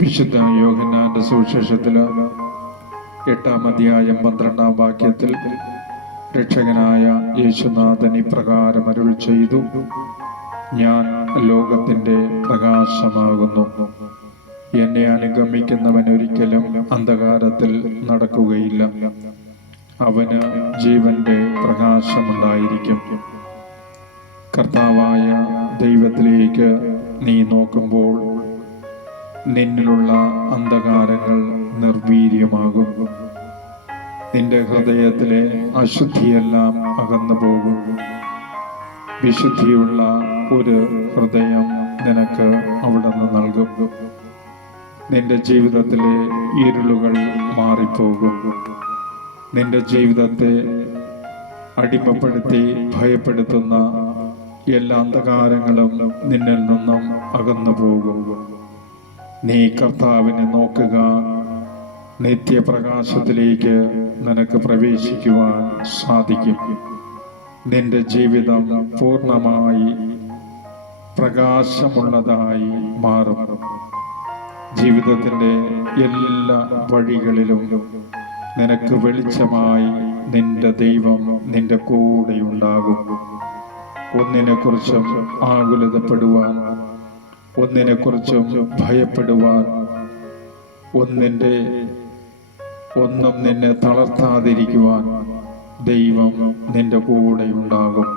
വിശുദ്ധ യോഹന്നാന്റെ സുവിശേഷത്തില് 8-ാം അധ്യായം 12-ാം വാക്യത്തിൽ രക്ഷകനായ യേശുനാഥൻ ഇപ്രകാരം അരുൾ ചെയ്തു: ഞാൻ ലോകത്തിന്റെ പ്രകാശമാകുന്നു. എന്നെ അനുഗമിക്കുന്നവൻ ഒരിക്കലും അന്ധകാരത്തിൽ നടക്കുകയില്ല, അവന് ജീവന്റെ പ്രകാശമുണ്ടായിരിക്കും. കർത്താവായ ദൈവത്തിലേക്ക് നീ നോക്കുമ്പോൾ നിന്നിലുള്ള അന്ധകാരങ്ങൾ നിർവീര്യമാകും. നിന്റെ ഹൃദയത്തിലെ അശുദ്ധിയെല്ലാം അകന്നു പോകും. വിശുദ്ധിയുള്ള ഒരു ഹൃദയം നിനക്ക് അവിടുന്ന് നൽകും. നിന്റെ ജീവിതത്തിലെ ഇരുളുകൾ മാറിപ്പോകും. നിന്റെ ജീവിതത്തെ അടിമപ്പെടുത്തി ഭയപ്പെടുത്തുന്ന എല്ലാ അന്ധകാരങ്ങളും നിന്നിൽ നിന്നും അകന്നു പോകും. നീ കർത്താവിനെ നോക്കുക. നിത്യപ്രകാശത്തിലേക്ക് നിനക്ക് പ്രവേശിക്കുവാൻ സാധിക്കും. നിന്റെ ജീവിതം പൂർണ്ണമായി പ്രകാശമുള്ളതായി മാറും. ജീവിതത്തിൻ്റെ എല്ലാ വഴികളിലും നിനക്ക് വെളിച്ചമായി നിന്റെ ദൈവം നിന്റെ കൂടെയുണ്ടാകും. ഒന്നിനെക്കുറിച്ചും ആകുലതപ്പെടുവാൻ, ഒന്നിനെക്കുറിച്ചും ഭയപ്പെടുവാൻ, ഒന്നും നിന്നെ തളർത്താതിരിക്കുവാൻ ദൈവം നിന്റെ കൂടെയുണ്ടാകും.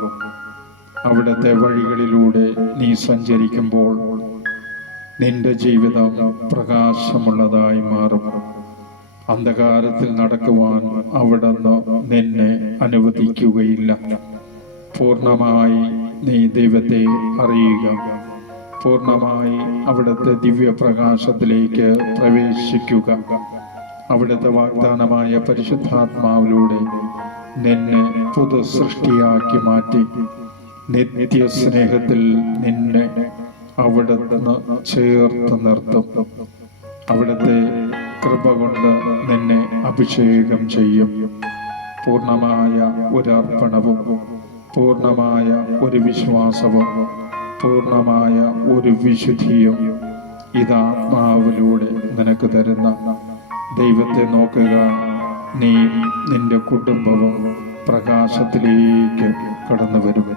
അവിടുത്തെ വഴികളിലൂടെ നീ സഞ്ചരിക്കുമ്പോൾ നിന്റെ ജീവിതം പ്രകാശമുള്ളതായി മാറും. അന്ധകാരത്തിൽ നടക്കുവാൻ അവിടുന്ന് നിന്നെ അനുവദിക്കുകയില്ല. പൂർണ്ണമായി നീ ദൈവത്തെ അറിയുക. പൂർണ്ണമായി അവിടുത്തെ ദിവ്യപ്രകാശത്തിലേക്ക് പ്രവേശിക്കുക. അവിടുത്തെ വാഗ്ദാനമായ പരിശുദ്ധാത്മാവിലൂടെ നിന്നെ പുതു സൃഷ്ടിയാക്കി മാറ്റി നിത്യസ്നേഹത്തിൽ നിന്നെ അവിടുന്ന് ചേർത്ത് നിർത്തും. അവിടുത്തെ കൃപ കൊണ്ട് നിന്നെ അഭിഷേകം ചെയ്യും. പൂർണ്ണമായ ഒരു അർപ്പണവും, പൂർണ്ണമായ ഒരു വിശ്വാസവും, പൂർണ്ണമായ ഒരു വിശുദ്ധിയും ഇതാത്മാവിലൂടെ നിനക്ക് തരുന്ന ദൈവത്തെ നോക്കുക. നീ നിന്റെ കുടുംബവും പ്രകാശത്തിലേക്ക് കടന്നു വരും.